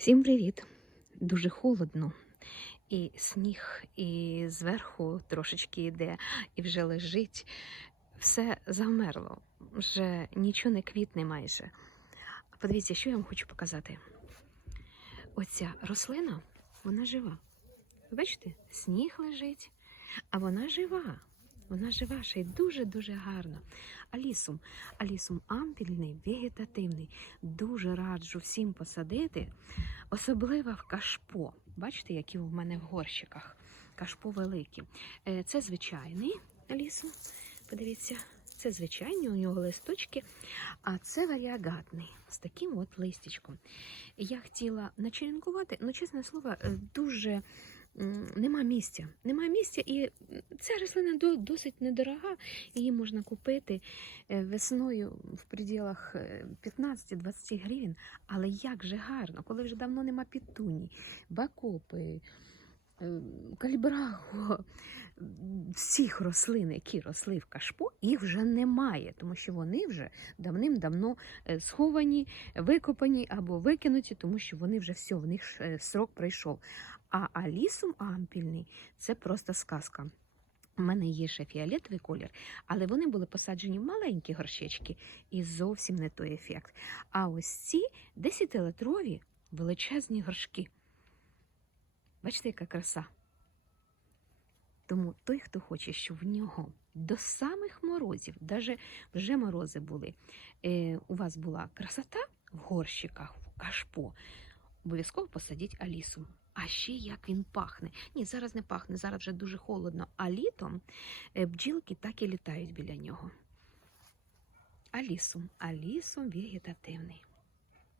Всім привіт! Дуже холодно. І сніг, і зверху трошечки йде, і вже лежить. Все завмерло, вже нічого не квітне майже. Подивіться, що я вам хочу показати. Оця рослина, вона жива. Бачите, сніг лежить, а вона жива. Вона жива, ще й дуже-дуже гарна. Алісум, алісум ампільний, вегетативний. Дуже раджу всім посадити, особливо в кашпо. Бачите, які в мене в горщиках. Кашпо великі. Е, Це звичайний алісум. Подивіться, це звичайні, у нього листочки, а це варіагатний з таким от листячком. Я хотіла начеренкувати, ну, чесне слово, е, дуже нема місця. Нема місця, і ця рослина до- досить недорога. Її можна купити е, весною в пределах е, 15-20 гривень. Але як же гарно, коли вже давно нема пітуні, бакопи, кальбраго, всіх рослин, які росли в кашпо, їх вже немає, тому що вони вже давним-давно е, сховані, викопані або викинуті, тому що вони вже все, в них е, срок пройшов. А алісум ампільний це просто сказка. У мене є ще фіолетовий колір, але вони були посаджені в маленькі горщички і зовсім не той ефект. А ось ці 10-литрові величезні горшки. Бачите, яка краса? Тому той, хто хоче, щоб в нього до самих морозів, навіть вже морози були, е, у вас була красота в горщиках, в кашпо, обов'язково посадіть алісу. А ще як він пахне. Ні, зараз не пахне, зараз вже дуже холодно. А літом е, бджілки так і літають біля нього. Алісум, алісум вегетативний.